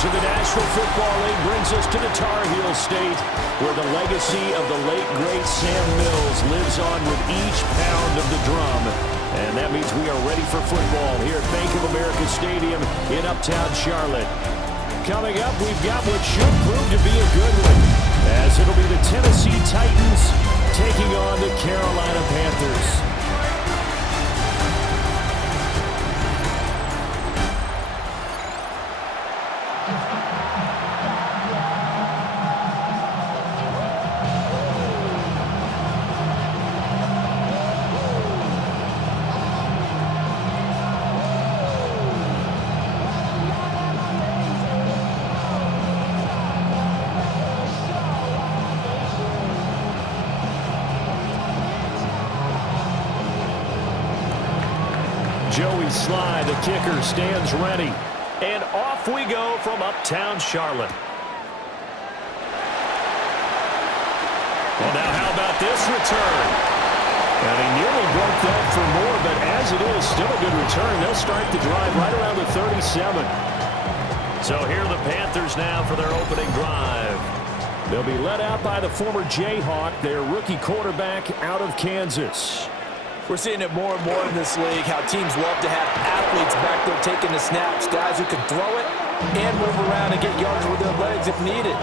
coverage of the National Football League brings us to the Tar Heel State, where the legacy of the late, great Sam Mills lives on with each pound of the drum. And that means we are ready for football here at Bank of America Stadium in Uptown Charlotte. Coming up, we've got what should prove to be a good one, as it'll be the Tennessee Titans taking on the Carolina Panthers. Joey Sly, the kicker, stands ready. And off we go from Uptown Charlotte. Well, now how about this return? And he nearly broke that for more, but as it is, still a good return. They'll start the drive right around the 37. So here are the Panthers now for their opening drive. They'll be led out by the former Jayhawk, their rookie quarterback out of Kansas. We're seeing it more and more in this league, how teams love to have athletes back there taking the snaps, guys who can throw it and move around and get yards with their legs if needed.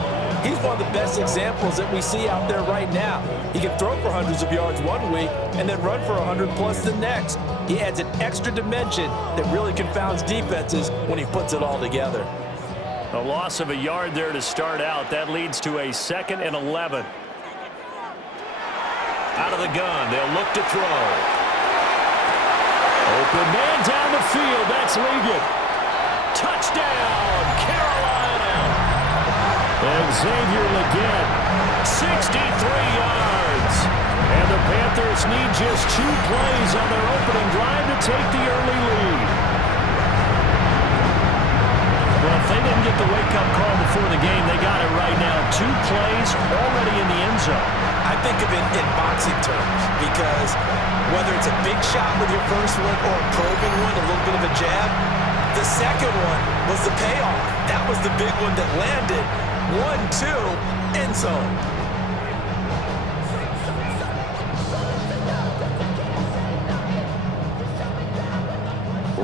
He's one of the best examples that we see out there right now. He can throw for hundreds of yards one week and then run for 100 plus the next. He adds an extra dimension that really confounds defenses when he puts it all together. A loss of a yard there to start out. That leads to a 2nd and 11. Out of the gun, they'll look to throw. Open man down the field. That's Ligon. Touchdown, Carolina. Xavier Legette, 63 yards. And the Panthers need just 2 plays on their opening drive to take the early lead. Well, if they didn't get the wake-up call before the game, they got it right now. 2 plays already in the end zone. I think of it in boxing terms, because whether it's a big shot with your first one or a probing one, a little bit of a jab, the second one was the payoff. That was the big one that landed. 1-2, end zone.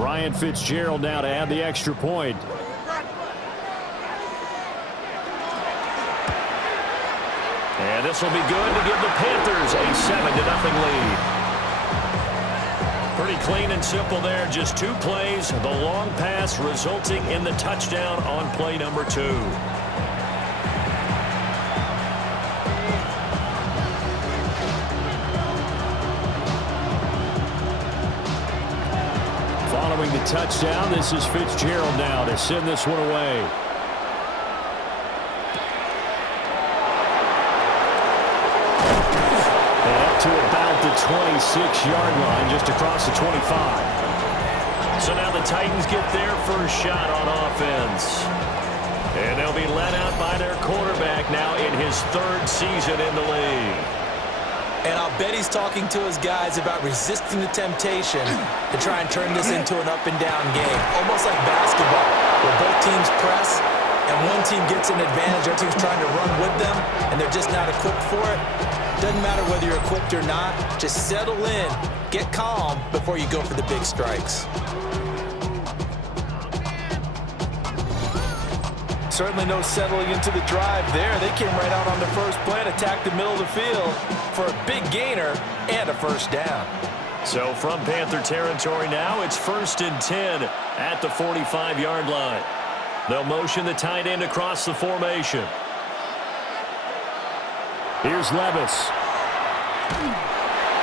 Ryan Fitzgerald now to add the extra point. And this will be good to give the Panthers a 7-0 lead. Pretty clean and simple there. Just 2 plays. The long pass resulting in the touchdown on play number 2. Following the touchdown, this is Fitzgerald now to send this one away. To about the 26-yard line, just across the 25. So now the Titans get their first shot on offense. And they'll be led out by their quarterback now in his 3rd season in the league. And I'll bet he's talking to his guys about resisting the temptation to try and turn this into an up-and-down game. Almost like basketball, where both teams press, and one team gets an advantage, other team's trying to run with them, and they're just not equipped for it. Doesn't matter whether you're equipped or not. Just settle in, get calm before you go for the big strikes. Certainly no settling into the drive there. They came right out on the first play and attacked the middle of the field for a big gainer and a first down. So from Panther territory now, it's 1st and 10 at the 45-yard line. They'll motion the tight end across the formation. Here's Levis.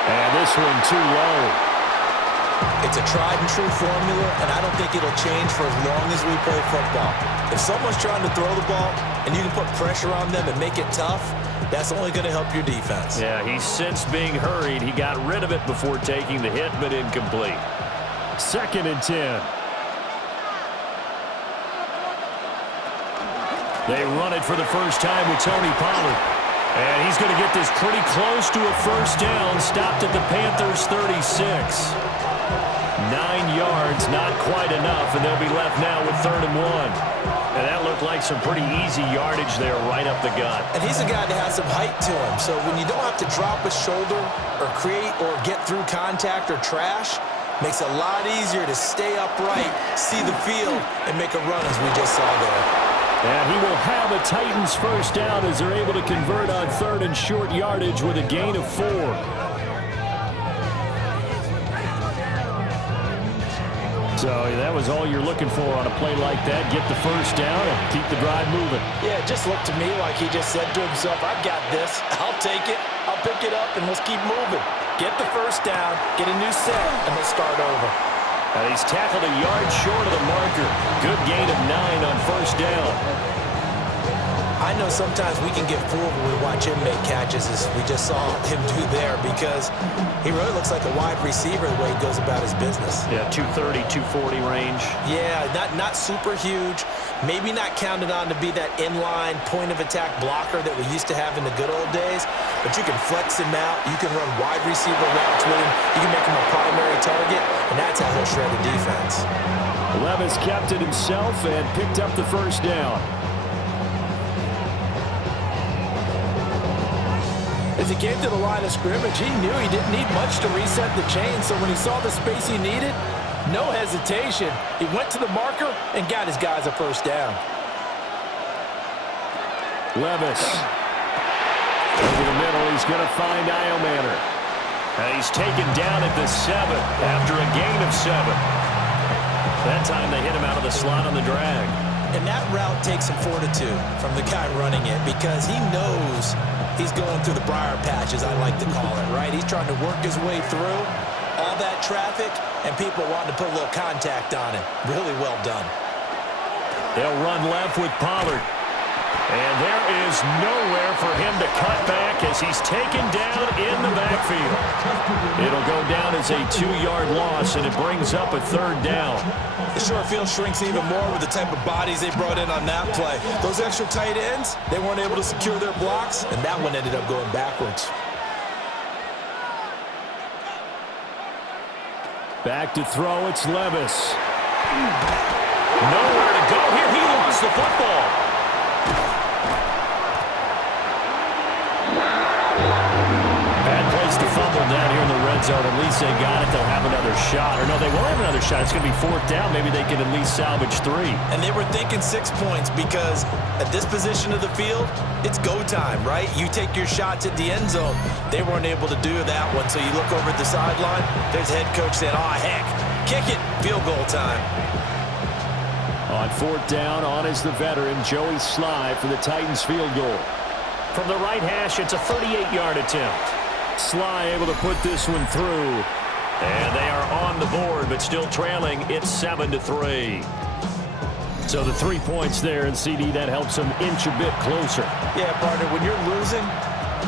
And this one too low. It's a tried-and-true formula, and I don't think it'll change for as long as we play football. If someone's trying to throw the ball and you can put pressure on them and make it tough, that's only going to help your defense. Yeah, he sensed being hurried. He got rid of it before taking the hit, but incomplete. 2nd and 10. They run it for the first time with Tony Pollard. And he's going to get this pretty close to a first down. Stopped at the Panthers' 36. 9 yards, not quite enough, and they'll be left now with 3rd and 1. And that looked like some pretty easy yardage there right up the gut. And he's a guy that has some height to him. So when you don't have to drop a shoulder or create or get through contact or trash, makes it a lot easier to stay upright, see the field, and make a run as we just saw there. And he will have a Titans first down as they're able to convert on 3rd and short yardage with a gain of 4. So that was all you're looking for on a play like that. Get the first down and keep the drive moving. Yeah, it just looked to me like he just said to himself, I've got this. I'll take it. I'll pick it up, and let's keep moving. Get the first down, get a new set, and let's start over. And he's tackled a yard short of the marker. Good gain of 9 on first down. I know sometimes we can get fooled when we watch him make catches, as we just saw him do there, because he really looks like a wide receiver the way he goes about his business. Yeah, 230, 240 range. Yeah, not super huge. Maybe not counted on to be that inline point-of-attack blocker that we used to have in the good old days, but you can flex him out. You can run wide receiver routes with him. You can make him a primary target, and that's how he'll shred the defense. Levis kept it himself and picked up the first down. As he came to the line of scrimmage, he knew he didn't need much to reset the chain, so when he saw the space he needed, no hesitation. He went to the marker and got his guys a first down. Levis. Over the middle, he's going to find Iomanner. And he's taken down at the 7 after a gain of 7. That time they hit him out of the slot on the drag. And that route takes some fortitude from the guy running it, because he knows he's going through the briar patch, as I like to call it, right? He's trying to work his way through all that traffic, and people wanting to put a little contact on it. Really well done. They'll run left with Pollard. And there is nowhere for him to cut back as he's taken down in the backfield. It'll go down as a 2-yard loss, and it brings up a 3rd down. The short field shrinks even more with the type of bodies they brought in on that play. Those extra tight ends, they weren't able to secure their blocks, and that one ended up going backwards. Back to throw, it's Levis. Nowhere to go here. He lost the football. Bad place to fumble down here in the red zone. At least they got it. They'll have another shot. Or no, they won't have another shot. It's going to be 4th down. Maybe they can at least salvage 3. And they were thinking 6 points, because at this position of the field, it's go time, right? You take your shots at the end zone. They weren't able to do that one. So you look over at the sideline, there's head coach saying, oh, heck, kick it, field goal time. On 4th down, on is the veteran, Joey Sly, for the Titans field goal. From the right hash, it's a 38-yard attempt. Sly able to put this one through. And they are on the board, but still trailing. It's 7-3. So the 3 points there, and CD, that helps them inch a bit closer. Yeah, partner, when you're losing,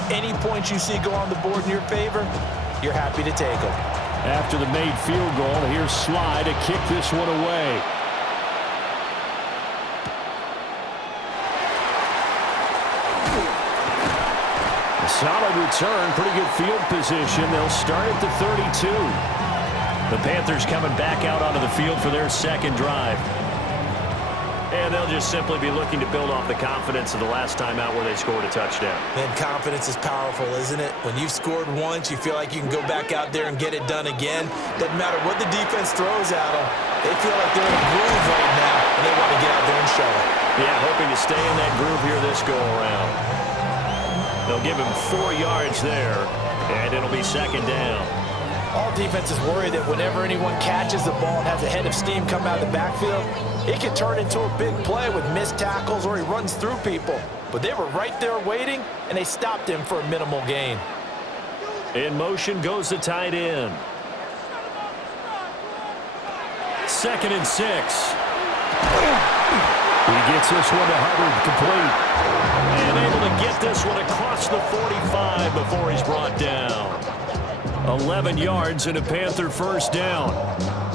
any points you see go on the board in your favor, you're happy to take them. After the made field goal, here's Sly to kick this one away. Solid return, pretty good field position. They'll start at the 32. The Panthers coming back out onto the field for their 2nd drive. And they'll just simply be looking to build off the confidence of the last time out where they scored a touchdown. Man, confidence is powerful, isn't it? When you've scored once, you feel like you can go back out there and get it done again. Doesn't matter what the defense throws at them. They feel like they're in a groove right now, and they want to get out there and show it. Yeah, hoping to stay in that groove here this go-around. They'll give him 4 yards there, and it'll be 2nd down. All defenses worry that whenever anyone catches the ball and has a head of steam come out of the backfield, it can turn into a big play with missed tackles or he runs through people. But they were right there waiting, and they stopped him for a minimal gain. In motion goes the tight end. 2nd and 6. He gets this one to Hubbard, complete. And able to get this one across the 45 before he's brought down. 11 yards and a Panther first down.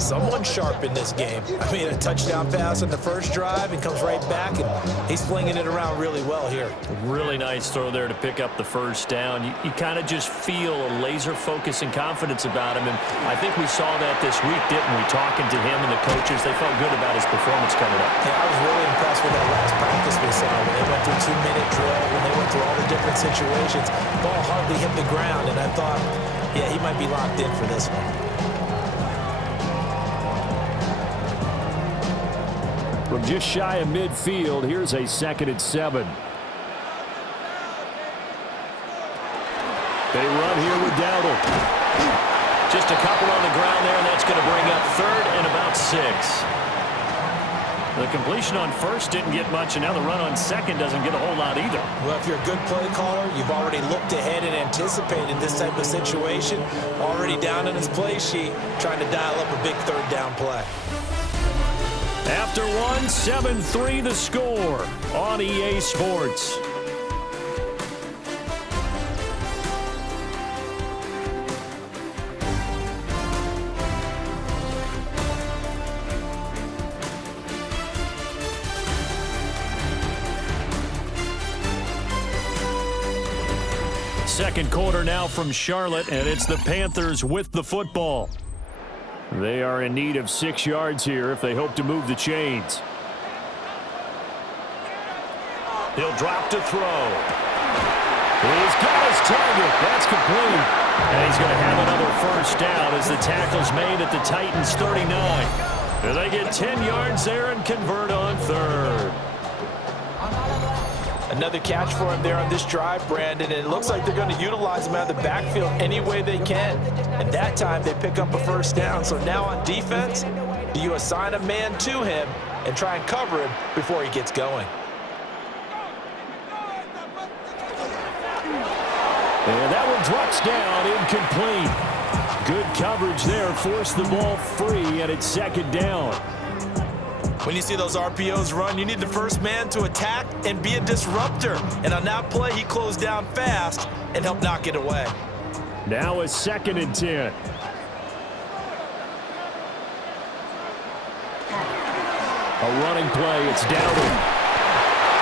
Someone sharp in this game. I mean, a touchdown pass on the first drive and comes right back, and he's flinging it around really well here. Really nice throw there to pick up the first down. You kind of just feel a laser focus and confidence about him, and I think we saw that this week, didn't we? Talking to him and the coaches, they felt good about his performance coming up. Yeah, I was really impressed with that last practice 2-minute drill when they went through all the different situations. Ball hardly hit the ground, and I thought, yeah, he might be locked in for this one. From just shy of midfield, here's a 2nd and 7. They run here with Dowdle. Just a couple on the ground there, and that's going to bring up 3rd and about 6. The completion on 1st didn't get much, and now the run on 2nd doesn't get a whole lot either. Well, if you're a good play caller, you've already looked ahead and anticipated this type of situation. Already down in his play sheet, trying to dial up a big 3rd down play. After one, 7-3 the score on EA Sports. Second quarter now from Charlotte, and it's the Panthers with the football. They are in need of 6 yards here if they hope to move the chains. He'll drop to throw. He's got his target. That's complete. And he's going to have another 1st down as the tackle's made at the Titans' 39. And they get 10 yards there and convert on 3rd. Another catch for him there on this drive, Brandon, and it looks like they're going to utilize him out of the backfield any way they can. And that time they pick up a 1st down. So now on defense, do you assign a man to him and try and cover him before he gets going? And that one drops down, incomplete. Good coverage there, forced the ball free, and it's 2nd down. When you see those RPOs run, you need the first man to attack and be a disruptor. And on that play, he closed down fast and helped knock it away. Now a 2nd and 10. A running play, it's Dowdle.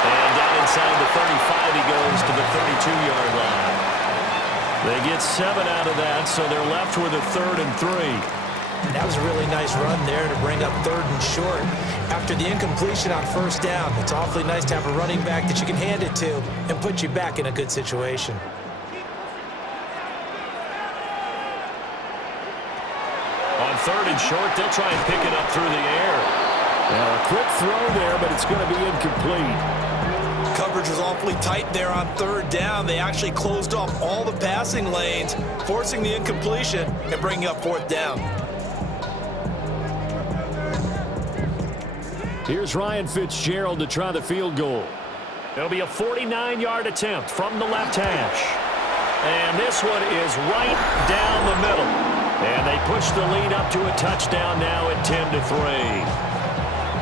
And down inside the 35, he goes to the 32-yard line. They get 7 out of that, so they're left with a 3rd and 3. That was a really nice run there to bring up 3rd and short. After the incompletion on 1st down, it's awfully nice to have a running back that you can hand it to and put you back in a good situation. On 3rd and short, they'll try and pick it up through the air. Now a quick throw there, but it's going to be incomplete. Coverage was awfully tight there on 3rd down. They actually closed off all the passing lanes, forcing the incompletion and bringing up 4th down. Here's Ryan Fitzgerald to try the field goal. It'll be a 49-yard attempt from the left hash. And this one is right down the middle. And they push the lead up to a touchdown now at 10-3.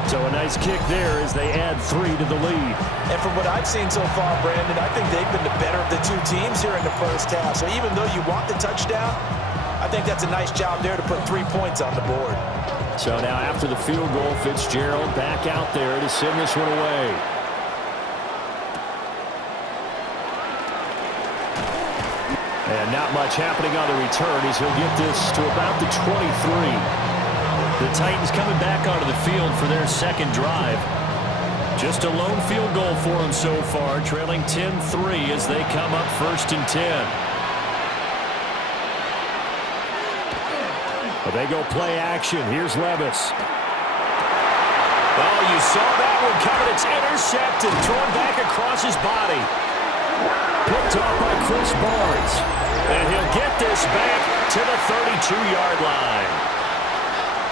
So a nice kick there as they add 3 to the lead. And from what I've seen so far, Brandon, I think they've been the better of the 2 teams here in the 1st half. So even though you want the touchdown, I think that's a nice job there to put 3 points on the board. So now after the field goal, Fitzgerald back out there to send this one away. And not much happening on the return as he'll get this to about the 23. The Titans coming back onto the field for their 2nd drive. Just a lone field goal for them so far, trailing 10-3 as they come up 1st and 10. But they go play action. Here's Levis. Oh, you saw that one coming. It's intercepted, thrown back across his body. Picked off by Chris Barnes. And he'll get this back to the 32-yard line.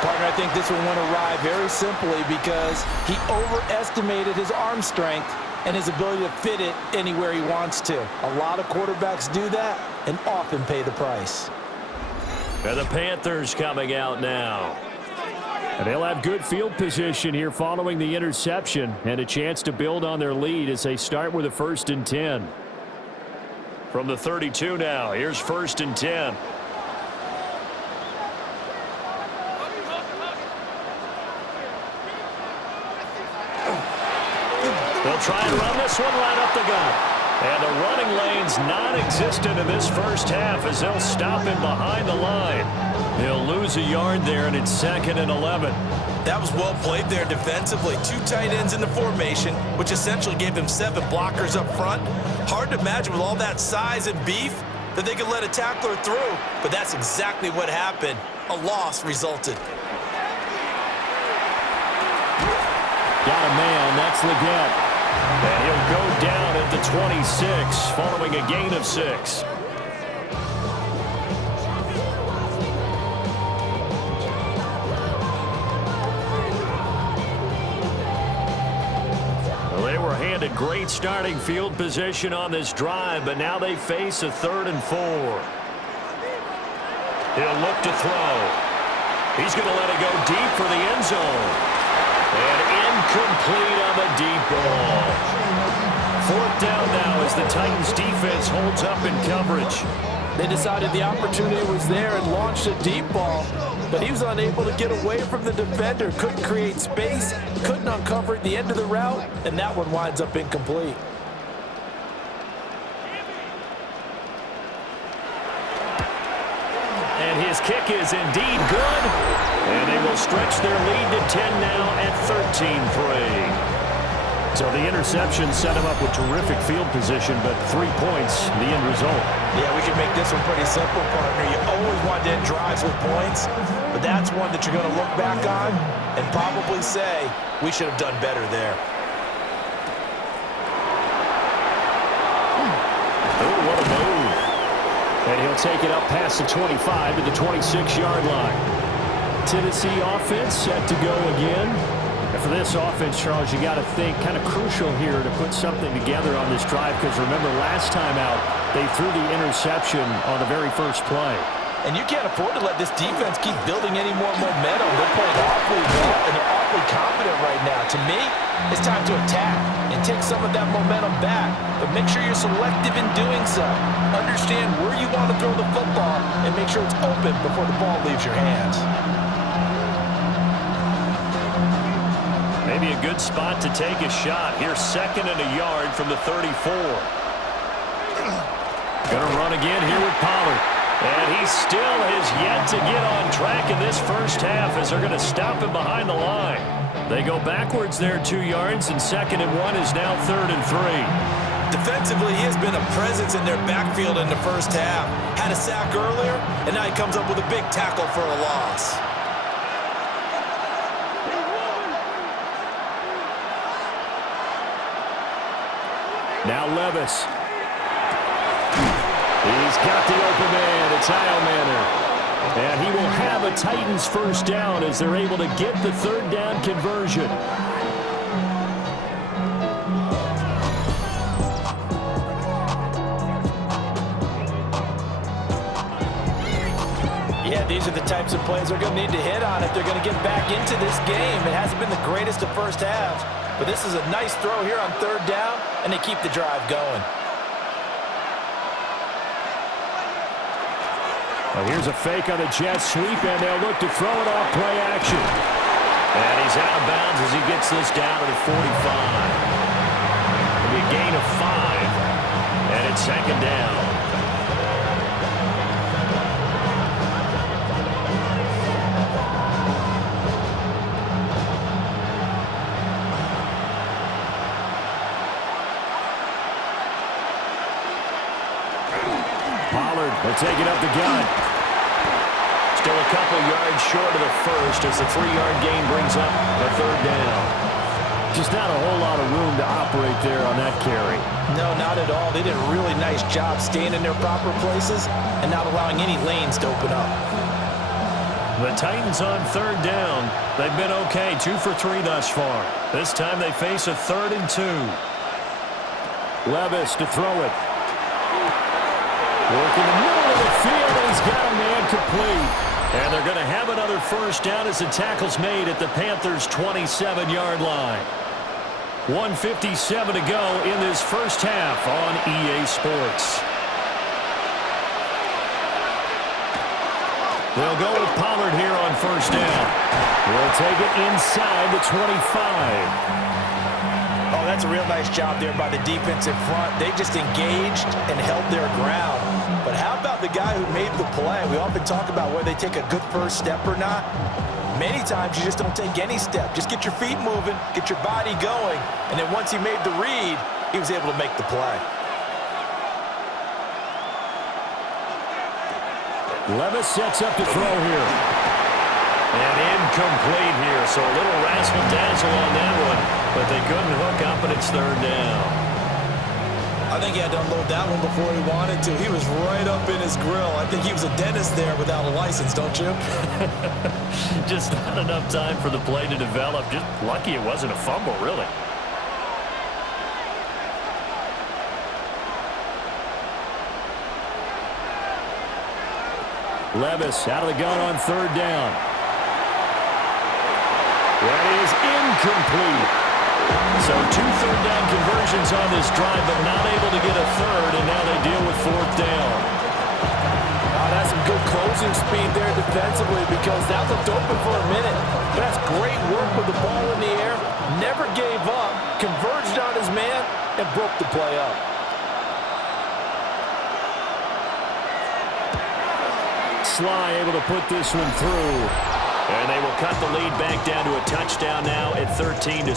Partner, I think this one went awry very simply because he overestimated his arm strength and his ability to fit it anywhere he wants to. A lot of quarterbacks do that and often pay the price. And the Panthers coming out now. And they'll have good field position here following the interception and a chance to build on their lead as they start with a 1st and 10. From the 32 now, here's 1st and 10. They'll try and run this one right up the gut. And the running lane's non-existent in this 1st half as they'll stop him behind the line. He'll lose a yard there, and it's 2nd and 11. That was well played there defensively. 2 tight ends in the formation, which essentially gave him 7 blockers up front. Hard to imagine with all that size and beef that they could let a tackler through, but that's exactly what happened. A loss resulted. Got a man, that's Leggett. And he'll go down at the 26, following a gain of 6. Well, they were handed great starting field position on this drive, but now they face a 3rd and 4. He'll look to throw. He's going to let it go deep for the end zone. And incomplete on the deep ball. 4th down now as the Titans defense holds up in coverage. They decided the opportunity was there and launched a deep ball, but he was unable to get away from the defender. Couldn't create space, couldn't uncover at the end of the route, and that one winds up incomplete. And his kick is indeed good. And they will stretch their lead to 10 now at 13-3. So the interception set him up with terrific field position, but 3 points, the end result. Yeah, we can make this one pretty simple, partner. You always want to end drives with points, but that's one that you're going to look back on and probably say, we should have done better there. Oh, what a move. And he'll take it up past the 25 to the 26-yard line. Tennessee offense set to go again. And for this offense, Charles, you got to think kind of crucial here to put something together on this drive, because remember last time out they threw the interception on the very first play. And you can't afford to let this defense keep building any more momentum. They're playing awfully well, and they're awfully confident right now. To me, it's time to attack and take some of that momentum back, but make sure you're selective in doing so. Understand where you want to throw the football and make sure it's open before the ball leaves your hands. Maybe a good spot to take a shot. Here's 2nd and a yard from the 34. Gonna run again here with Pollard. And he still has yet to get on track in this first half as they're going to stop him behind the line. They go backwards there 2 yards, and 2nd and 1 is now 3rd and 3. Defensively, he has been a presence in their backfield in the first half. Had a sack earlier, and now he comes up with a big tackle for a loss. Now Levis. He's got the open man. It's Heilmanner. And he will have a Titans first down as they're able to get the 3rd down conversion. Yeah, these are the types of plays they're going to need to hit on if they're going to get back into this game. It hasn't been the greatest of first halves, but this is a nice throw here on 3rd down, and they keep the drive going. Well, here's a fake on the jet sweep, and they'll look to throw it off play action. And he's out of bounds as he gets this down to the 45. It'll be a gain of 5, and it's 2nd down. Pollard will take it up the gut. Still a couple yards short of the first as the 3-yard gain brings up a 3rd down. Just not a whole lot of room to operate there on that carry. No, not at all. They did a really nice job staying in their proper places and not allowing any lanes to open up. The Titans on 3rd down. They've been okay, 2 for 3 thus far. This time they face a 3rd and 2. Levis to throw it. Work in the middle of the field, and he's got a man complete. And they're going to have another first down as the tackle's made at the Panthers' 27-yard line. 1:57 to go in this first half on EA Sports. They'll go with Pollard here on first down. We'll take it inside the 25. Oh, that's a real nice job there by the defense in front. They just engaged and held their ground. But how about the guy who made the play? We often talk about whether they take a good first step or not. Many times you just don't take any step. Just get your feet moving, get your body going, and then once he made the read, he was able to make the play. Levis sets up to throw here. And incomplete here, so a little razzle-dazzle on that one, but they couldn't hook up, and it's third down. I think he had to unload that one before he wanted to. He was right up in his grill. I think he was a dentist there without a license, don't you? Just not enough time for the play to develop. Just lucky it wasn't a fumble, really. Levis out of the gun on third down. That is incomplete. So 2 third-down conversions on this drive, but not able to get a third, and now they deal with fourth down. Oh, that's some good closing speed there defensively because that looked open for a minute. But that's great work with the ball in the air. Never gave up, converged on his man, and broke the play up. Sly able to put this one through. And they will cut the lead back down to a touchdown now at 13-6.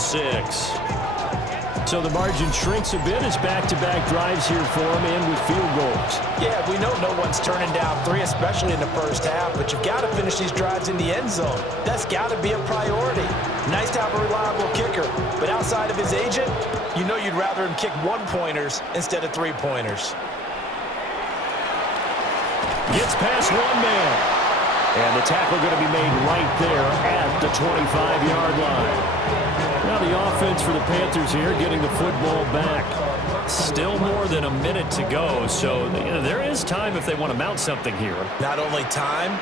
So the margin shrinks a bit as back-to-back drives here for them and with field goals. Yeah, we know no one's turning down 3, especially in the first half, but you've got to finish these drives in the end zone. That's got to be a priority. Nice to have a reliable kicker, but outside of his agent, you know you'd rather him kick 1-pointers instead of 3-pointers. Gets past one man. And the tackle going to be made right there at the 25-yard line. Now the offense for the Panthers here getting the football back. Still more than a minute to go, so there is time if they want to mount something here. Not only time,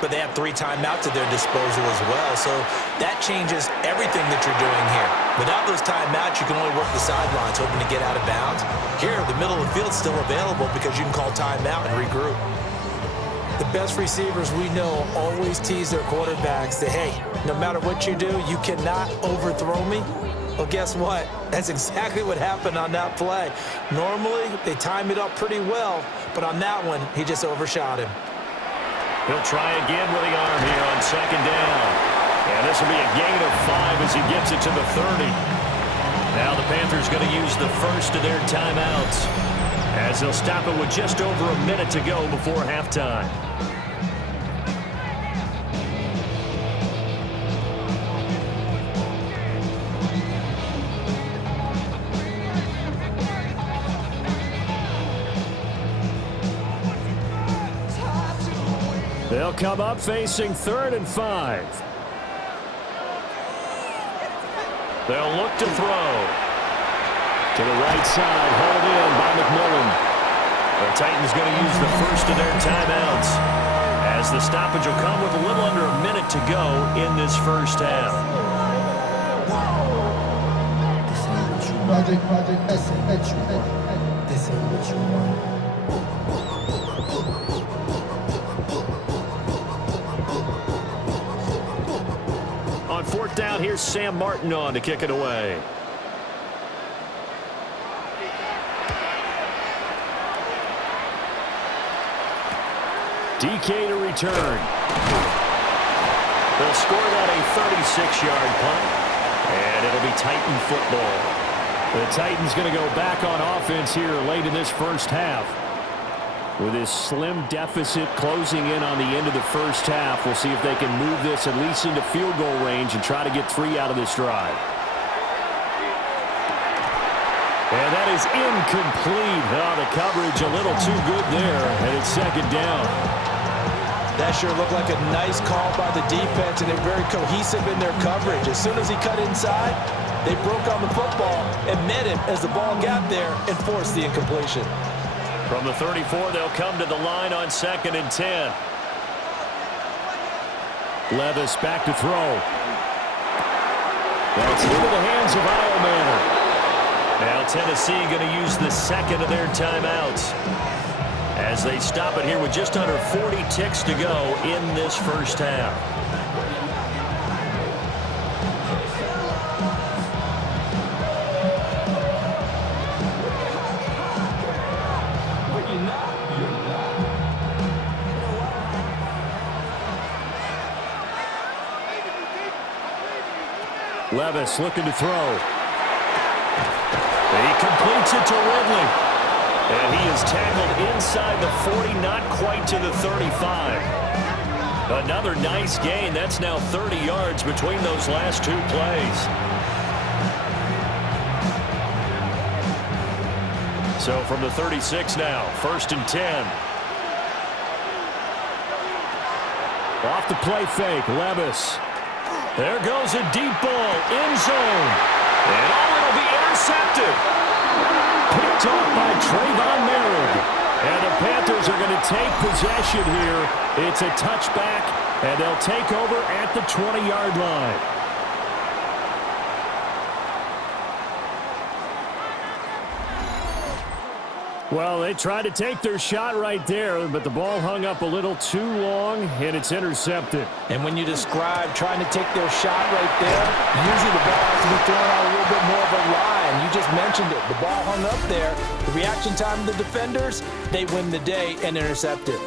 but they have 3 timeouts at their disposal as well, so that changes everything that you're doing here. Without those timeouts, you can only work the sidelines, hoping to get out of bounds. Here, the middle of the field's still available because you can call timeout and regroup. The best receivers we know always tease their quarterbacks that, hey, no matter what you do, you cannot overthrow me. Well, guess what? That's exactly what happened on that play. Normally, they time it up pretty well, but on that one, he just overshot him. He'll try again with the arm here on second down. And this will be a gain of 5 as he gets it to the 30. Now the Panthers going to use the first of their timeouts, as they'll stop it with just over a minute to go before halftime. They'll come up facing 3rd and 5. They'll look to throw. To the right side, hauled in by McMillan. The Titans going to use the first of their timeouts, as the stoppage will come with a little under a minute to go in this first half. On 4th down, here's Sam Martin on to kick it away. DK to return. They'll score that a 36-yard punt, and it'll be Titan football. The Titans going to go back on offense here late in this first half. With this slim deficit closing in on the end of the first half, we'll see if they can move this at least into field goal range and try to get 3 out of this drive. And that is incomplete. Oh, the coverage a little too good there, and it's second down. That sure looked like a nice call by the defense, and they're very cohesive in their coverage. As soon as he cut inside, they broke on the football and met him as the ball got there and forced the incompletion. From the 34, they'll come to the line on 2nd and 10. Levis back to throw. That's into the hands of Iomanner. Now Tennessee going to use the second of their timeouts, as they stop it here with just under 40 ticks to go in this first half. Levis looking to throw. He completes it to Ridley. And he is tackled inside the 40, not quite to the 35. Another nice gain. That's now 30 yards between those last two plays. So from the 36 now, 1st and 10. Off the play fake, Levis. There goes a deep ball, end zone. And it'll be intercepted. Picked off by Trayvon Merritt. And the Panthers are going to take possession here. It's a touchback, and they'll take over at the 20-yard line. Well, they tried to take their shot right there, but the ball hung up a little too long, and it's intercepted. And when you describe trying to take their shot right there, usually the ball has to be thrown out a little bit more of a line. You just mentioned it. The ball hung up there. The reaction time of the defenders, they win the day and intercept it.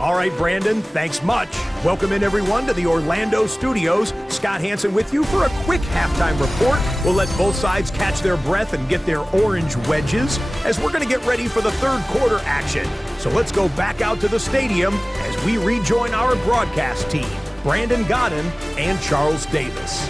All right, Brandon, thanks much. Welcome in, everyone, to the Orlando studios. Scott Hansen with you for a quick halftime report. We'll let both sides catch their breath and get their orange wedges as we're going to get ready for the third quarter action. So let's go back out to the stadium as we rejoin our broadcast team, Brandon Godden and Charles Davis.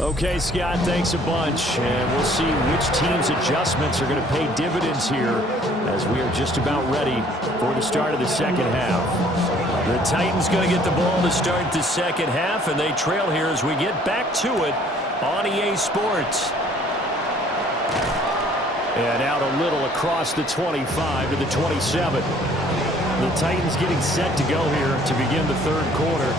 Okay, Scott, thanks a bunch. And we'll see which team's adjustments are going to pay dividends here as we are just about ready for the start of the second half. The Titans going to get the ball to start the second half, and they trail here as we get back to it on EA Sports. And out a little across the 25 to the 27. The Titans getting set to go here to begin the third quarter.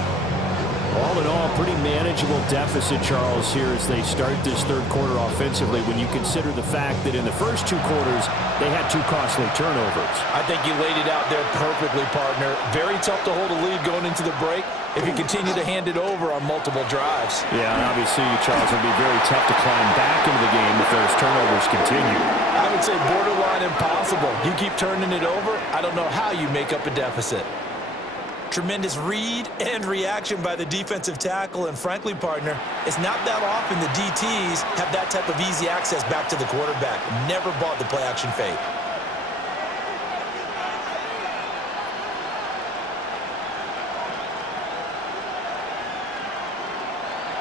All in all, pretty manageable deficit, Charles, here as they start this third quarter offensively when you consider the fact that in the first two quarters, they had two costly turnovers. I think you laid it out there perfectly, partner. Very tough to hold a lead going into the break if you continue to hand it over on multiple drives. Yeah, and obviously, Charles, it would be very tough to climb back into the game if those turnovers continue. I would say borderline impossible. You keep turning it over, I don't know how you make up a deficit. Tremendous read and reaction by the defensive tackle, and frankly, partner, it's not that often the DTs have that type of easy access back to the quarterback. Never bought the play-action fake.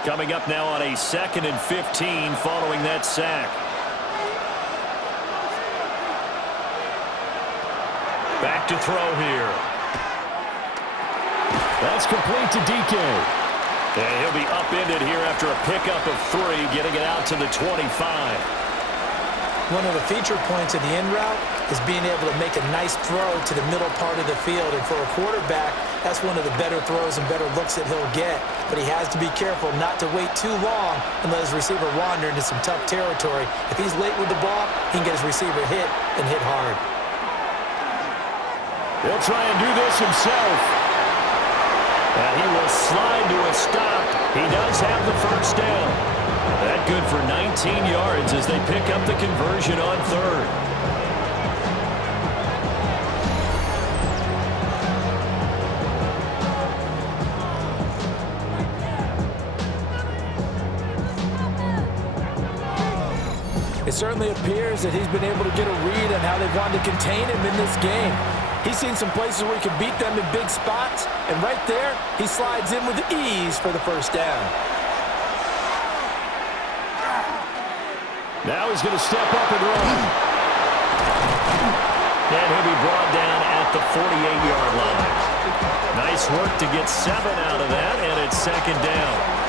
Coming up now on a 2nd and 15 following that sack. Back to throw here. That's complete to DK. And he'll be upended here after a pickup of 3, getting it out to the 25. One of the feature points of the in route is being able to make a nice throw to the middle part of the field. And for a quarterback, that's one of the better throws and better looks that he'll get. But he has to be careful not to wait too long and let his receiver wander into some tough territory. If he's late with the ball, he can get his receiver hit and hit hard. He'll try and do this himself. And he will slide to a stop. He does have the first down. That good for 19 yards as they pick up the conversion on third. It certainly appears that he's been able to get a read on how they wanted to contain him in this game. He's seen some places where he can beat them in big spots, and right there, he slides in with ease for the first down. Now he's going to step up and run. And he'll be brought down at the 48-yard line. Nice work to get 7 out of that, and it's 2nd down.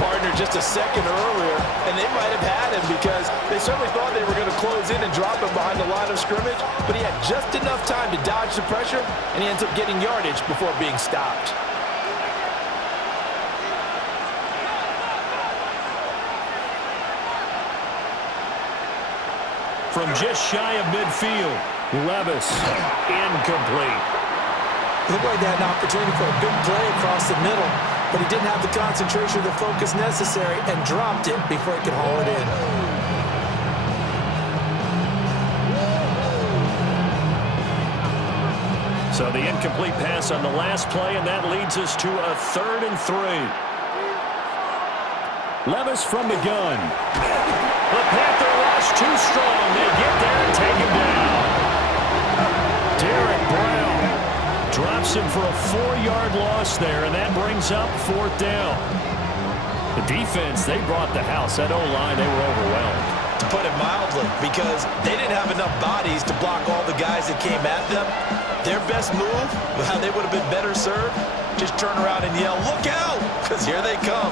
Partner just a second earlier, and they might have had him because they certainly thought they were going to close in and drop him behind the line of scrimmage, but he had just enough time to dodge the pressure, and he ends up getting yardage before being stopped. From just shy of midfield, Levis, incomplete. Looked like they had an opportunity for a big play across the middle, but he didn't have the concentration or the focus necessary and dropped it before he could haul it in. So the incomplete pass on the last play, and that leads us to a 3rd and 3. Levis from the gun. The Panther rush too strong. They get there and take him down. Derek Brown drops him for a 4-yard loss there, and that brings up 4th down. The defense, they brought the house. That O-line, they were overwhelmed. To put it mildly, because they didn't have enough bodies to block all the guys that came at them. Their best move, how they would have been better served, just turn around and yell, "Look out!" because here they come.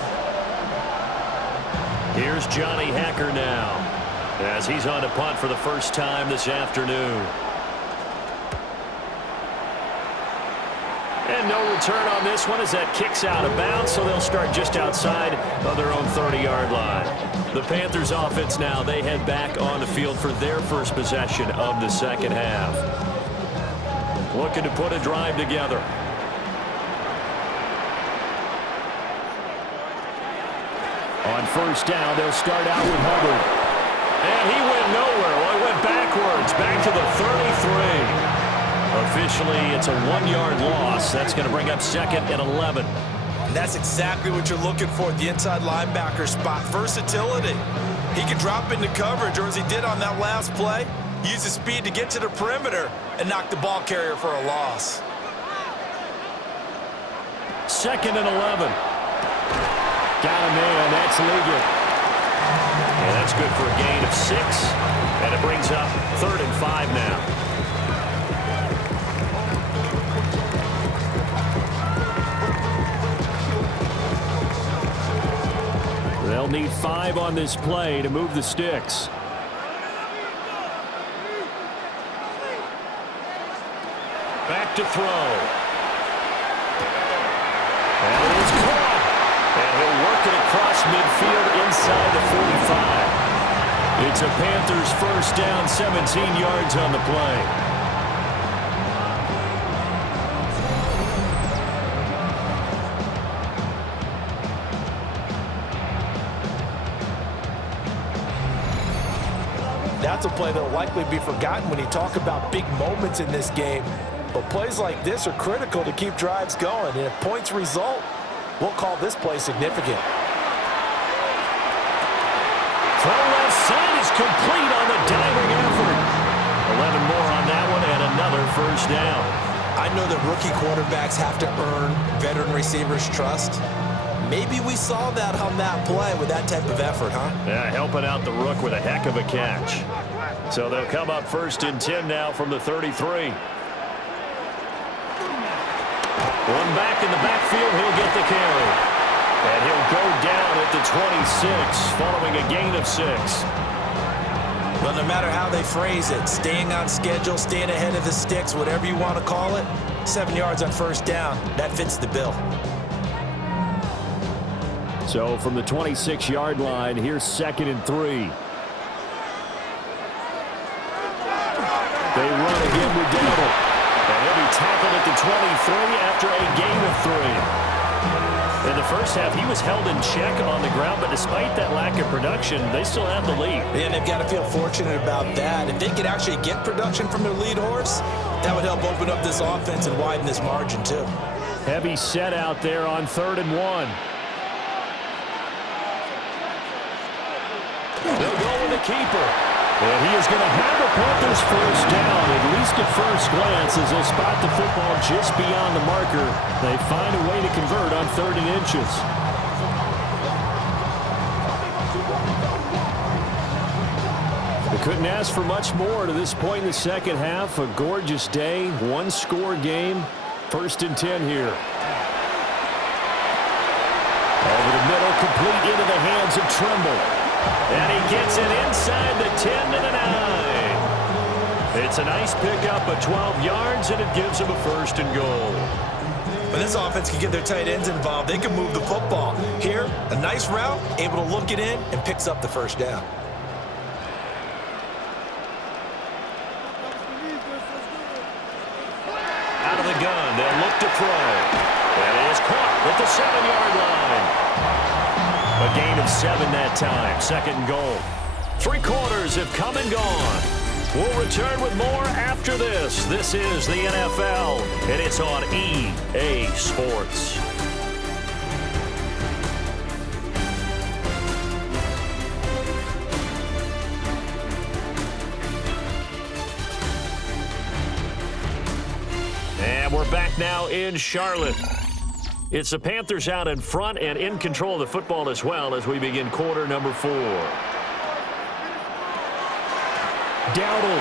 Here's Johnny Hacker now, as he's on to punt for the first time this afternoon. And no return on this one as that kicks out of bounds, so they'll start just outside of their own 30-yard line. The Panthers offense now, they head back on the field for their first possession of the second half. Looking to put a drive together. On first down, they'll start out with Hubbard. And he went nowhere. Well, he went backwards, back to the 33. Officially, it's a 1-yard loss. That's going to bring up 2nd and 11. And that's exactly what you're looking for at the inside linebacker spot. Versatility. He can drop into coverage, or as he did on that last play, use his speed to get to the perimeter and knock the ball carrier for a loss. 2nd and 11. Got a man. That's Liggett. And that's good for a gain of 6. And it brings up 3rd and 5 now. They'll need 5 on this play to move the sticks. Back to throw. And it is caught. And he'll work it across midfield inside the 45. It's a Panthers first down, 17 yards on the play. That's a play that will likely be forgotten when you talk about big moments in this game. But plays like this are critical to keep drives going. And if points result, we'll call this play significant. Throw left side is complete on the diving effort. 11 more on that one and another first down. I know that rookie quarterbacks have to earn veteran receivers' trust. Maybe we saw that on that play with that type of effort, huh? Yeah, helping out the rook with a heck of a catch. So they'll come up 1st and 10 now from the 33. One back in the backfield, he'll get the carry. And he'll go down at the 26, following a gain of 6. Well, no matter how they phrase it, staying on schedule, staying ahead of the sticks, whatever you want to call it, 7 yards on first down, that fits the bill. So from the 26-yard line, here's 2nd and 3. They run again with Dowdle. And he'll be tackled at the 23 after a gain of 3. In the first half, he was held in check on the ground, but despite that lack of production, they still have the lead. And they've got to feel fortunate about that. If they could actually get production from their lead horse, that would help open up this offense and widen this margin too. Heavy set out there on 3rd and 1. They'll go with the keeper. And he is going to have a Panthers first down, at least at first glance, as they'll spot the football just beyond the marker. They find a way to convert on 3rd and inches. They couldn't ask for much more to this point in the second half. A gorgeous day, 1-score game. 1st and 10 here. Over the middle, complete into the hands of Trimble. And he gets it inside the 10 to the 9. It's a nice pickup of 12 yards, and it gives him a 1st and goal. When this offense can get their tight ends involved, they can move the football. Here, a nice route, able to look it in, and picks up the first down. Out of the gun, they'll look to throw. And it is caught at the 7-yard line. A gain of 7 that time. 2nd and goal. 3 quarters have come and gone. We'll return with more after this. This is the NFL, and it's on EA Sports. And we're back now in Charlotte. It's the Panthers out in front and in control of the football as well as we begin quarter number 4. Dowdle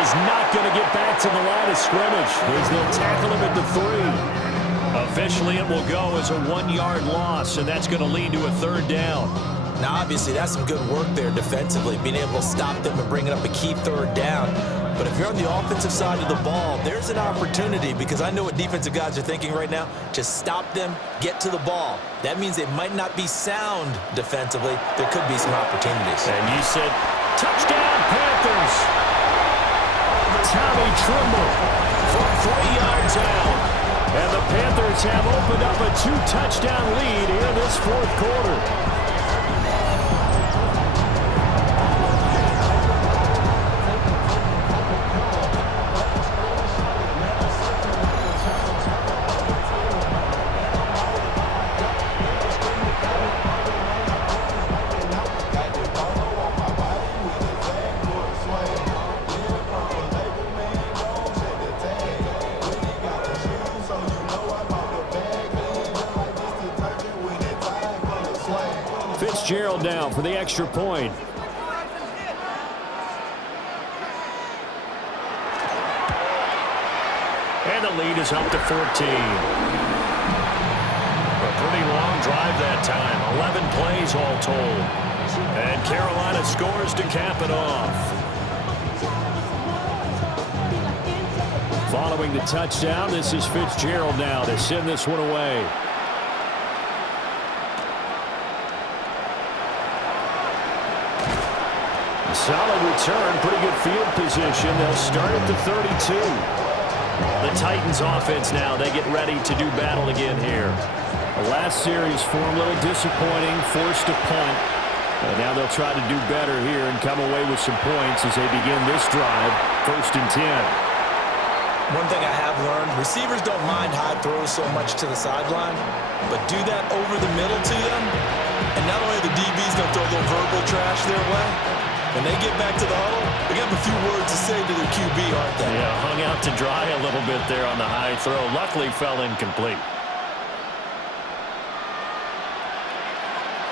is not going to get back to the line of scrimmage as they'll tackle him at the 3. Officially, it will go as a 1-yard loss, and that's going to lead to a 3rd down. Now, obviously, that's some good work there defensively, being able to stop them and bringing up a key 3rd down. But if you're on the offensive side of the ball, there's an opportunity because I know what defensive guys are thinking right now. Just stop them, get to the ball. That means they might not be sound defensively. There could be some opportunities. And you said, touchdown, Panthers. Tommy Tremble from 3 yards out. And the Panthers have opened up a 2-touchdown lead here in this 4th quarter. Fitzgerald down for the extra point. And the lead is up to 14. A pretty long drive that time. 11 plays all told. And Carolina scores to cap it off. Following the touchdown, this is Fitzgerald now to send this one away. Solid return, pretty good field position. They'll start at the 32. The Titans offense now, they get ready to do battle again here. The last series for them, a little disappointing, forced to punt. And now they'll try to do better here and come away with some points as they begin this drive, 1st and 10. One thing I have learned, receivers don't mind high throws so much to the sideline, but do that over the middle to them, and not only the DB's going to throw a little verbal trash their way, when they get back to the huddle, they got a few words to say to their QB, aren't they? Yeah, hung out to dry a little bit there on the high throw. Luckily fell incomplete.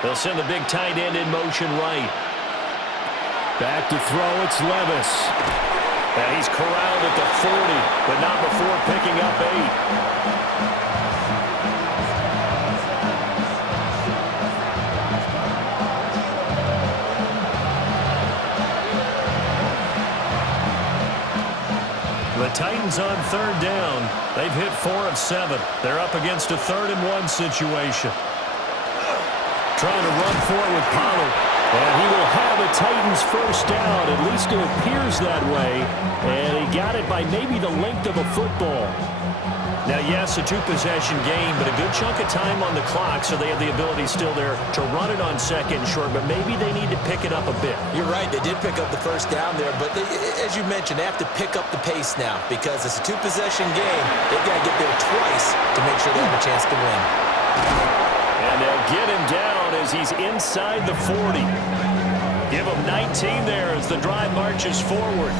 They'll send the big tight end in motion right. Back to throw, it's Levis. And he's corralled at the 40, but not before picking up 8. The Titans on 3rd down. They've hit 4 of 7. They're up against a 3rd and 1 situation. Trying to run for it with Pollard. And he will have a Titans 1st down. At least it appears that way. And he got it by maybe the length of a football. Now, yes, a 2-possession game, but a good chunk of time on the clock, so they have the ability still there to run it on 2nd and short, but maybe they need to pick it up a bit. You're right. They did pick up the 1st down there, but as you mentioned, they have to pick up the pace now because it's a 2-possession game. They've got to get there twice to make sure they have a chance to win. And they'll get him down as he's inside the 40. Give him 19 there as the drive marches forward.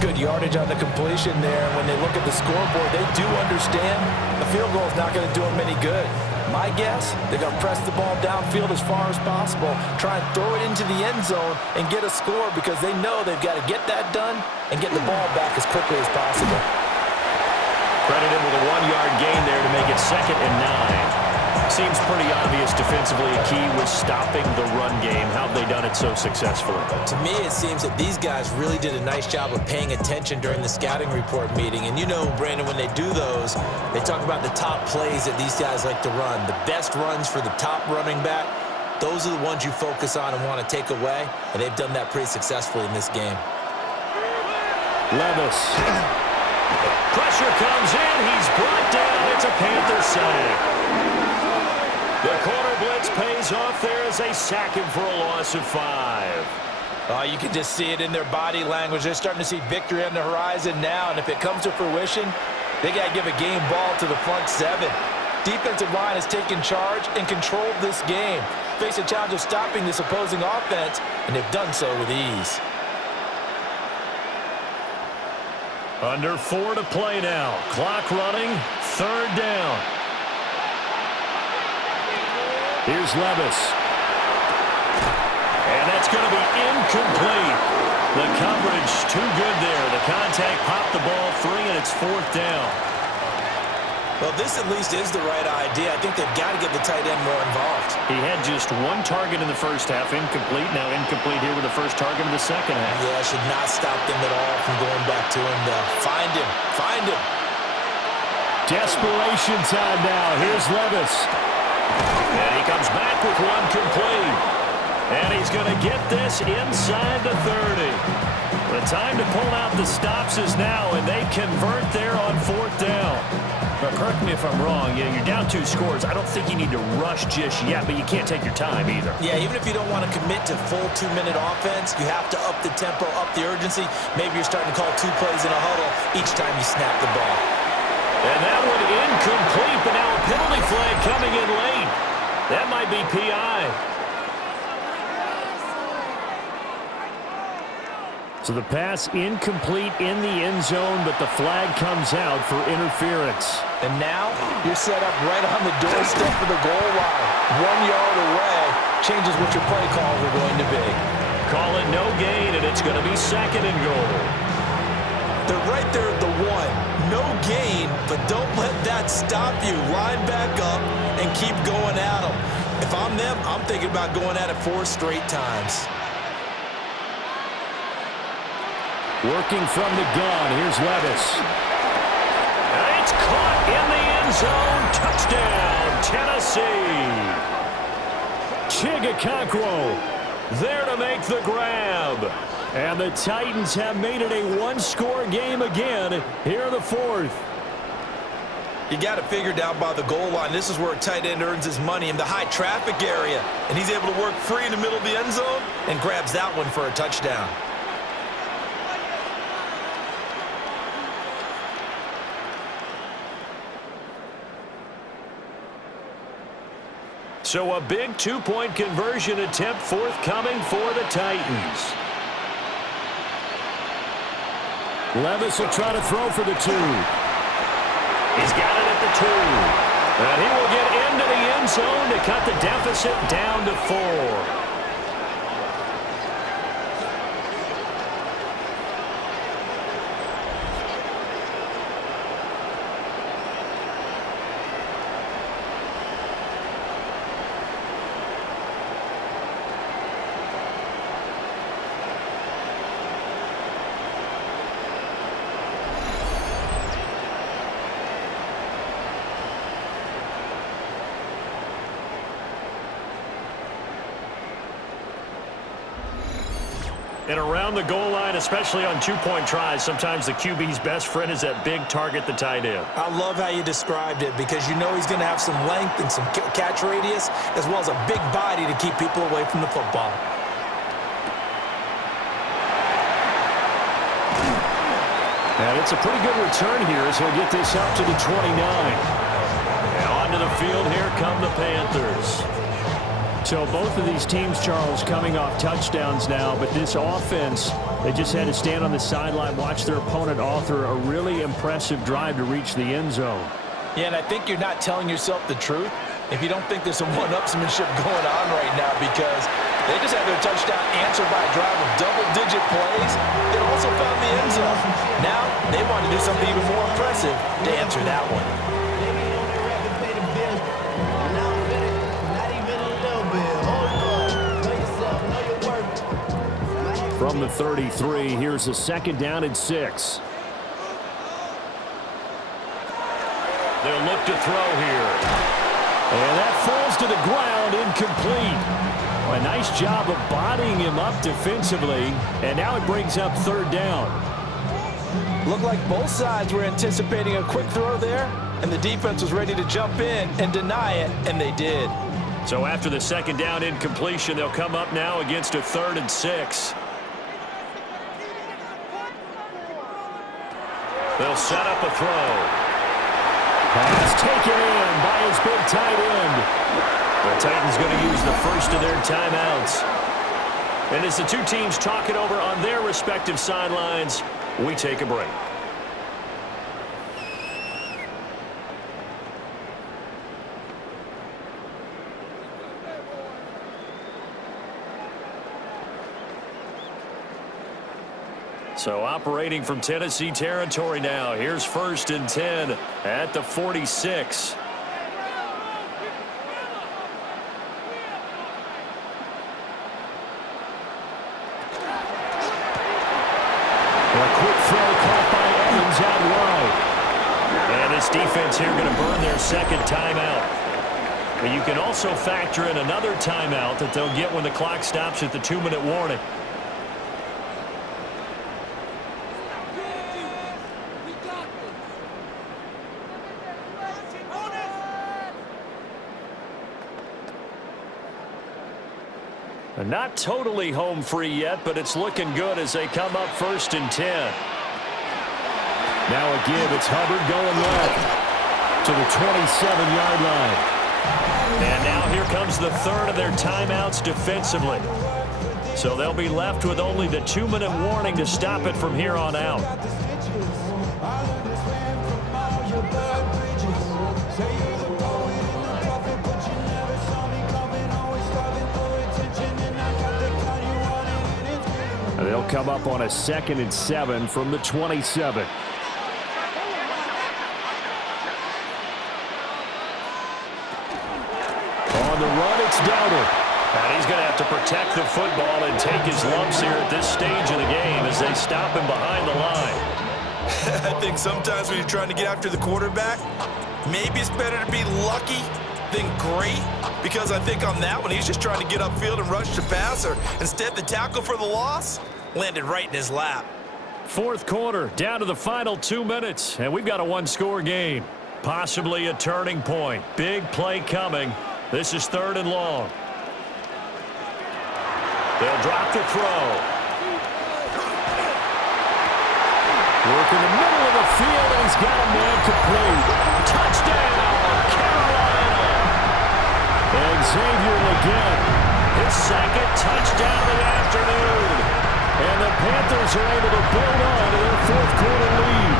Good yardage on the completion there. When they look at the scoreboard, they do understand the field goal is not going to do them any good. My guess, they're going to press the ball downfield as far as possible, try and throw it into the end zone and get a score because they know they've got to get that done and get the ball back as quickly as possible. Credited with a 1-yard gain there to make it 2nd and 9. Seems pretty obvious defensively. A key was stopping the run game. How have they done it so successfully? To me, it seems that these guys really did a nice job of paying attention during the scouting report meeting. And you know, Brandon, when they do those, they talk about the top plays that these guys like to run. The best runs for the top running back, those are the ones you focus on and want to take away. And they've done that pretty successfully in this game. Levis. Pressure comes in. He's brought down. It's a Panther sack. The corner blitz pays off there as they sack him for a loss of 5. You can just see it in their body language. They're starting to see victory on the horizon now, and if it comes to fruition, they got to give a game ball to the front 7. Defensive line has taken charge and controlled this game. Face a challenge of stopping this opposing offense, and they've done so with ease. Under 4 to play now. Clock running. 3rd down. Here's Levis. And that's going to be incomplete. The coverage too good there. The contact popped the ball free, and it's 4th down. Well, this at least is the right idea. I think they've got to get the tight end more involved. He had just 1 target in the first half. Incomplete. Now incomplete here with the first target in the second half. Yeah, should not stop them at all from going back to him. Find him. Find him. Desperation time now. Here's Levis. And he comes back with 1 complete. And he's going to get this inside the 30. The time to pull out the stops is now, and they convert there on 4th down. Now, correct me if I'm wrong. You're down 2 scores. I don't think you need to rush just yet, but you can't take your time either. Yeah, even if you don't want to commit to full 2-minute offense, you have to up the tempo, up the urgency. Maybe you're starting to call 2 plays in a huddle each time you snap the ball. And that one incomplete, but now a penalty flag coming in late. That might be PI. So the pass incomplete in the end zone, but the flag comes out for interference. And now you're set up right on the doorstep of the goal line. 1 yard away changes what your play calls are going to be. Call it no gain, and it's going to be 2nd and goal. They're right there at the 1. No gain, but don't let that stop you. Line back up and keep going at them. If I'm them, I'm thinking about going at it 4 straight times. Working from the gun, here's Levis. And it's caught in the end zone. Touchdown, Tennessee. Chigakankwo there to make the grab. And the Titans have made it a 1-score game again here in the 4th. You got it figured down by the goal line. This is where a tight end earns his money, in the high traffic area. And he's able to work free in the middle of the end zone and grabs that one for a touchdown. So a big 2-point conversion attempt forthcoming for the Titans. Levis will try to throw for the 2. He's got it at the 2. And he will get into the end zone to cut the deficit down to 4. And around the goal line, especially on 2-point tries, sometimes the QB's best friend is that big target, the tight end. I love how you described it, because you know he's going to have some length and some catch radius, as well as a big body to keep people away from the football. And it's a pretty good return here as he'll get this up to the 29. And onto the field, here come the Panthers. So both of these teams, Charles, coming off touchdowns now, but this offense, they just had to stand on the sideline, watch their opponent author a really impressive drive to reach the end zone. Yeah, and I think you're not telling yourself the truth if you don't think there's some one-upsmanship going on right now, because they just had their touchdown answered by a drive of double-digit plays that also found the end zone. Now they want to do something even more impressive to answer that one. From the 33, here's a 2nd down and 6. They'll look to throw here. And that falls to the ground, incomplete. A nice job of bodying him up defensively, and now it brings up 3rd down. Looked like both sides were anticipating a quick throw there, and the defense was ready to jump in and deny it, and they did. So after the 2nd down incompletion, they'll come up now against a 3rd and 6. They'll set up a throw. Pass taken in by his big tight end. The Titans going to use the first of their timeouts. And as the two teams talk it over on their respective sidelines, we take a break. So operating from Tennessee territory now. Here's 1st and 10 at the 46. A quick throw caught by Evans out wide. And this defense here going to burn their 2nd timeout. But you can also factor in another timeout that they'll get when the clock stops at the 2-minute warning. Not totally home free yet, but it's looking good as they come up 1st and 10. Now a give. It's Hubbard going left to the 27-yard line. And now here comes the 3rd of their timeouts defensively. So they'll be left with only the 2-minute warning to stop it from here on out. They'll come up on a 2nd and 7 from the 27. On the run, it's Dowdle. And he's going to have to protect the football and take his lumps here at this stage of the game as they stop him behind the line. I think sometimes when you're trying to get after the quarterback, maybe it's better to be lucky than great, because I think on that one, he's just trying to get upfield and rush the passer. Instead, the tackle for the loss landed right in his lap. 4th quarter, down to the final 2 minutes, and we've got a 1-score game. Possibly a turning point. Big play coming. This is 3rd and long. They'll drop the throw. Work in the middle of the field, and he's got a man complete. Touchdown, Carolina! And Xavier again, his 2nd touchdown of the afternoon. And the Panthers are able to build on to their 4th quarter lead.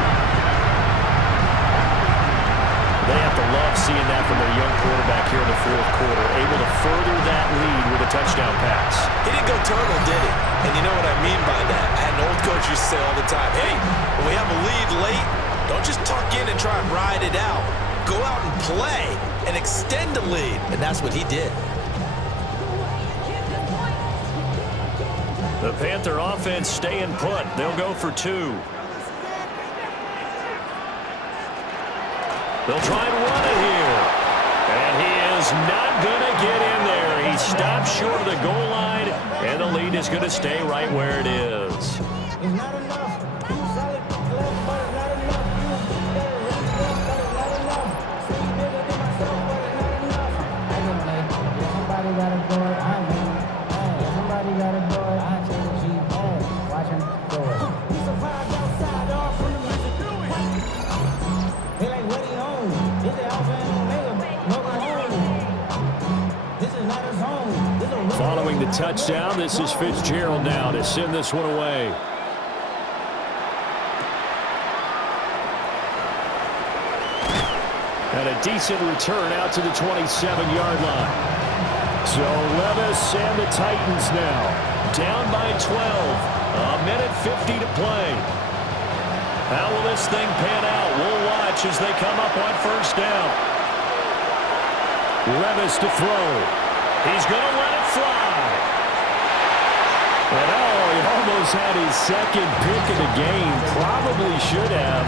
They have to love seeing that from their young quarterback here in the 4th quarter, able to further that lead with a touchdown pass. He didn't go turtle, did he? And you know what I mean by that. I had an old coach used to say all the time, hey, when we have a lead late, don't just tuck in and try and ride it out. Go out and play and extend the lead. And that's what he did. The Panther offense staying put. They'll go for 2. They'll try and run it here. And he is not going to get in there. He stops short of the goal line, and the lead is going to stay right where it is. Following the touchdown, this is Fitzgerald now to send this one away. And a decent return out to the 27-yard line. So Levis and the Titans now down by 12. A minute 50 to play. How will this thing pan out? We'll watch as they come up on 1st down. Levis to throw. He's going to let it fly. And oh, he almost Almost had his second pick of the game. Probably should have.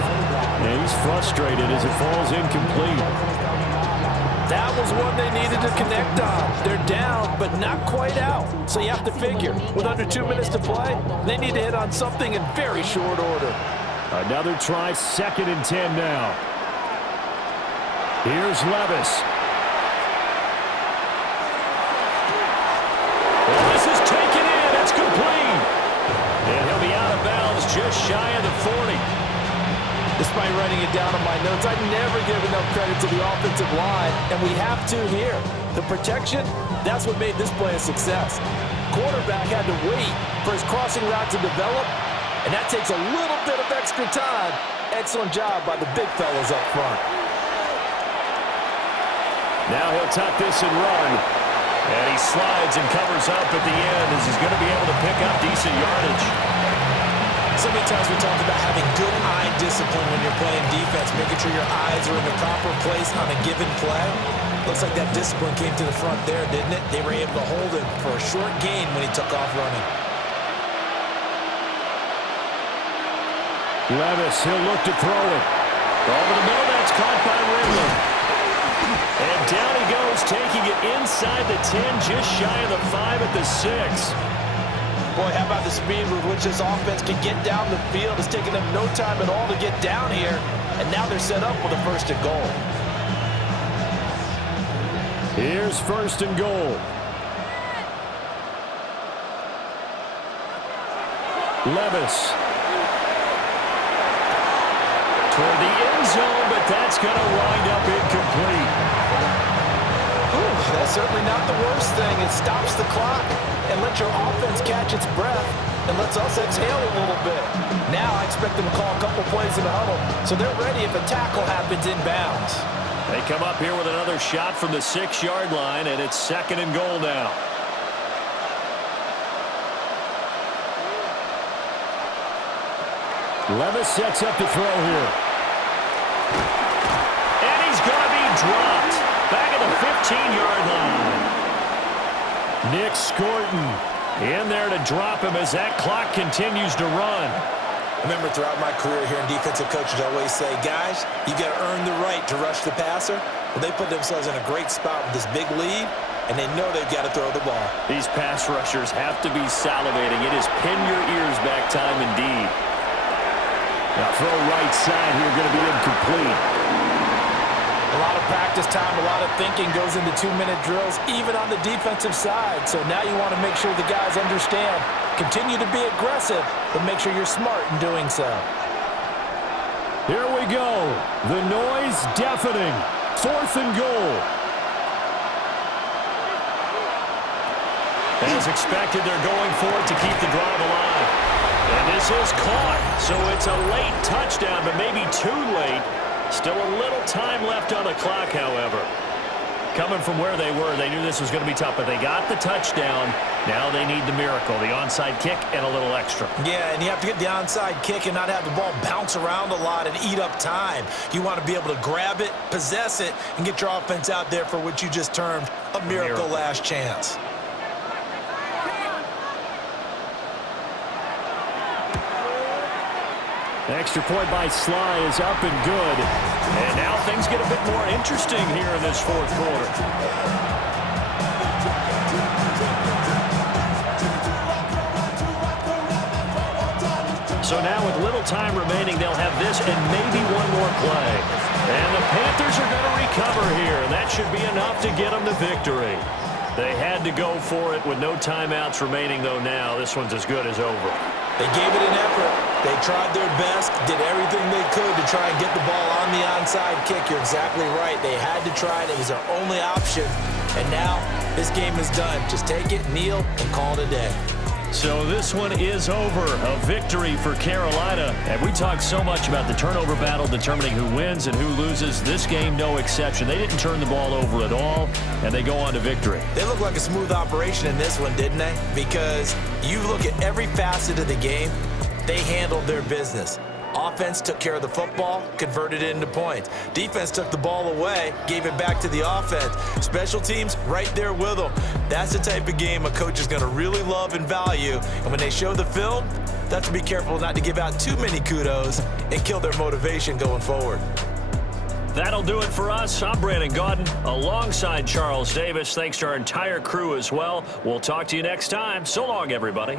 And he's frustrated as it falls incomplete. That was one they needed to connect on. They're down, but not quite out. So you have to figure, with under 2 minutes to play, they need to hit on something in very short order. Another try, 2nd and 10 now. Here's Levis. Levis is taken in. It's complete. And he'll be out of bounds just shy of the 40. Despite writing it down on my notes, I never give enough credit to the offensive line, and we have to here. The protection, that's what made this play a success. Quarterback had to wait for his crossing route to develop, and that takes a little bit of extra time. Excellent job by the big fellas up front. Now he'll tuck this and run. And he slides and covers up at the end as he's going to be able to pick up decent yardage. So many times we talk about having good eye discipline when you're playing defense, making sure your eyes are in the proper place on a given play. Looks like that discipline came to the front there, didn't it? They were able to hold him for a short gain when he took off running. Levis, he'll look to throw it. Over the middle, that's caught by Ridley. And down he goes, taking it inside the 10, just shy of the 5 at the 6. Boy, how about the speed with which this offense can get down the field? It's taken them no time at all to get down here, and now they're set up with a 1st and goal. Here's 1st and goal. Levis. Toward the end zone, but that's going to wind up incomplete. That's certainly not the worst thing. It stops the clock and lets your offense catch its breath and lets us exhale a little bit. Now I expect them to call a couple plays in the huddle, so they're ready if a tackle happens inbounds. They come up here with another shot from the 6-yard line, and it's 2nd and goal now. Levis sets up to throw here. And he's going to be dropped. Back at the 15-yard line. Nick Scorton in there to drop him as that clock continues to run. I remember throughout my career here in defensive coaches, I always say, guys, you got to earn the right to rush the passer. Well, they put themselves in a great spot with this big lead, and they know they've got to throw the ball. These pass rushers have to be salivating. It is pin your ears back time indeed. Now throw right side here, going to be incomplete. A lot of practice time, a lot of thinking goes into 2-minute drills, even on the defensive side. So now you want to make sure the guys understand. Continue to be aggressive, but make sure you're smart in doing so. Here we go. The noise deafening. 4th and goal. As expected, they're going for it to keep the drive alive. And this is caught. So it's a late touchdown, but maybe too late. Still a little time left on the clock, however. Coming from where they were, they knew this was going to be tough, but they got the touchdown. Now they need the miracle, the onside kick and a little extra. Yeah, and you have to get the onside kick and not have the ball bounce around a lot and eat up time. You want to be able to grab it, possess it, and get your offense out there for what you just termed a miracle last chance. The extra point by Sly is up and good. And now things get a bit more interesting here in this 4th quarter. So now with little time remaining, they'll have this and maybe one more play. And the Panthers are going to recover here, and that should be enough to get them the victory. They had to go for it with no timeouts remaining, though now this one's as good as over. They gave it an effort. They tried their best, did everything they could to try and get the ball on the onside kick. You're exactly right. They had to try it. It was their only option. And now this game is done. Just take it, kneel, and call it a day. So this one is over. A victory for Carolina. And we talk so much about the turnover battle determining who wins and who loses. This game, no exception. They didn't turn the ball over at all, and they go on to victory. They look like a smooth operation in this one, didn't they? Because you look at every facet of the game, they handled their business. Offense took care of the football, converted it into points. Defense took the ball away, gave it back to the offense. Special teams right there with them. That's the type of game a coach is going to really love and value. And when they show the film, they have to be careful not to give out too many kudos and kill their motivation going forward. That'll do it for us. I'm Brandon Gaudin alongside Charles Davis. Thanks to our entire crew as well. We'll talk to you next time. So long, everybody.